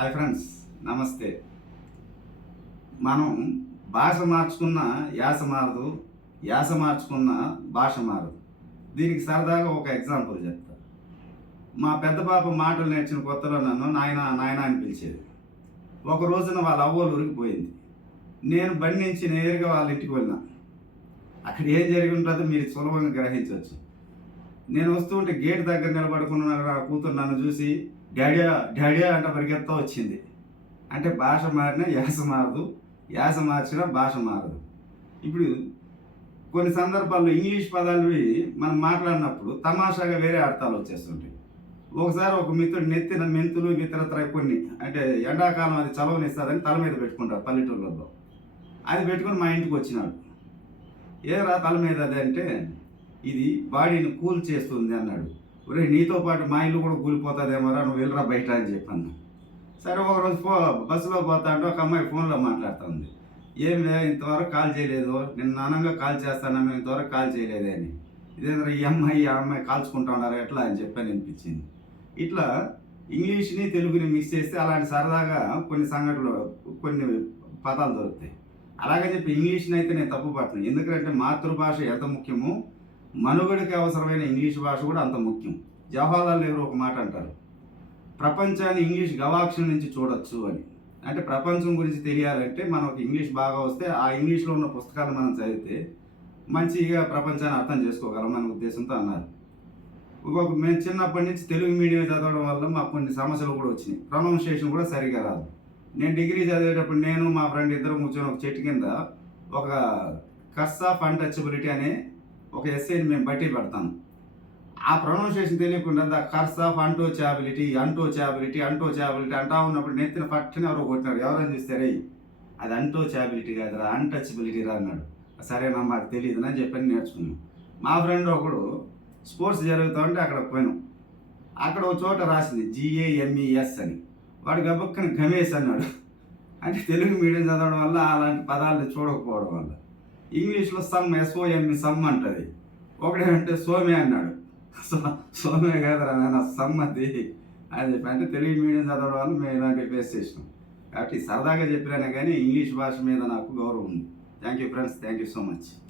Hi friends నమస్తే. మనం భాష మార్చుకున్న యాస మారదు యాస మార్చుకున్న భాష మారదు. దీనికి సరదాగా ఒక ఎగ్జాంపుల్ చెప్తా. మా పెద్ద పాప మాటలు నేర్చిన కొత్తలో నన్ను నాయన నాయన అని పిలిచేది. ఒక రోజున వాళ్ళ అవ్వలు ఉరికిపోయింది. నేను బండి నుంచి నేరుగా వాళ్ళ ఇంటికి వెళ్ళినా. అక్కడ ఏం జరిగి ఉంటుందో మీరు సులభంగా గ్రహించవచ్చు. నేను వస్తుంటే గేట్ దగ్గర నిలబడుకున్న నా కూతురు నన్ను చూసి డాడియా డాడియా అంట పరిగెత్తా వచ్చింది. అంటే భాష మారినా యాస మారదు యాస మార్చినా భాష మారదు. ఇప్పుడు కొన్ని సందర్భాల్లో ఇంగ్లీష్ పదాలు మనం మాట్లాడినప్పుడు తమాషాగా వేరే అర్థాలు వచ్చేస్తుంటాయి. ఒకసారి ఒక మిత్రుడు నెత్తిన మెంతులు మిత్రత్ర కొన్ని అంటే ఎండాకాలం అది చలవనిస్తుందని తల మీద పెట్టుకుంటారు పల్లెటూళ్ళల్లో అది పెట్టుకొని మా ఇంటికి వచ్చినాడు. ఏరా తల మీద అది అంటే ఇది బాడీని కూల్ చేస్తుంది అన్నాడు. ఒరే నీతో పాటు మా ఇల్లు కూడా కూలిపోతుందేమోరా నువ్వు వెళ్ళరా బయట అని చెప్పాను సరే ఒకరోజు ఫో బస్సులో పోతా అంటే ఒక అమ్మాయి ఫోన్లో మాట్లాడుతుంది. ఏం లే, ఇంతవరకు కాల్ చేయలేదు. నేను నానంగా కాల్ చేస్తాను ఇంతవరకు కాల్ చేయలేదే అని. ఇదేంద్రా ఈ అమ్మాయి ఆ అమ్మాయి కాల్చుకుంటా ఉన్నారు ఎట్లా అని చెప్పని అనిపించింది. ఇట్లా ఇంగ్లీష్ని తెలుగుని మిక్స్ చేస్తే అలాంటి సరదాగా కొన్ని సంఘటనలు కొన్ని పదాలు దొరుకుతాయి. అలాగే చెప్పి ఇంగ్లీష్ని అయితే నేను తప్పు పట్టను ఎందుకంటే మాతృభాష ఎంత ముఖ్యమో మనుగడికి అవసరమైన ఇంగ్లీష్ భాష కూడా అంత ముఖ్యం. జవహర్లాల్ నెహ్రూ ఒక మాట అంటారు. ప్రపంచాన్ని ఇంగ్లీష్ గవాక్షం నుంచి చూడొచ్చు అని. అంటే ప్రపంచం గురించి తెలియాలంటే మనకు ఇంగ్లీష్ బాగా వస్తే ఆ ఇంగ్లీష్లో ఉన్న పుస్తకాలు మనం చదివితే మంచిగా ప్రపంచాన్ని అర్థం చేసుకోగలం అనే ఉద్దేశంతో అన్నారు. ఇంకొక మేము చిన్నప్పటి నుంచి తెలుగు మీడియం చదవడం వల్ల మాకు కొన్ని సమస్యలు కూడా వచ్చినాయి. ప్రొనౌన్సియేషన్ కూడా సరిగా రాదు. నేను డిగ్రీ చదివేటప్పుడు నేను మా ఫ్రెండ్ ఇద్దరు కూర్చొని ఒక చెట్టు కింద ఒక కర్స్ ఆఫ్ అన్టచబిలిటీ అనే ఒక ఎస్ఐని మేము బట్టి పెడతాను. ఆ ప్రొనౌన్సియేషన్ తెలియకుండా the curse of untouchability untouchability untouchability అంటా ఉన్నప్పుడు నెత్తిన పట్టుని ఎవరో కొట్టినారు. ఎవరైనా చూస్తే రే అది అంటోచాబిలిటీ కాదురా అన్టచబిలిటీ రా అన్నాడు. సరేనా మాకు తెలియదు అని చెప్పని నేర్చుకున్నాం. మా ఫ్రెండ్ ఒకడు స్పోర్ట్స్ జరుగుతూ ఉంటే అక్కడ పోయినాం. అక్కడ ఒక చోట రాసింది జిఏఎంఈఎస్ అని. వాడు గబక్కన గమేష్ అన్నాడు. అంటే తెలుగు మీడియం చదవడం వల్ల అలాంటి పదాలను చూడకపోవడం వల్ల. ఇంగ్లీష్లో సమ్ ఎస్ఓఎంఈ సమ్ అంటది. ఒకడేమంటే సోమే అన్నాడు. సో- సోమే కాదురా నాన్న సమ్ అది. అని చెప్పి అంటే తెలుగు మీడియం చదవడం వల్ల మేము ఇలాంటివి ఫేస్ చేసినాం. కాబట్టి సరదాగా చెప్పినా కానీ ఇంగ్లీష్ భాష మీద నాకు గౌరవం ఉంది. Thank you friends thank you so much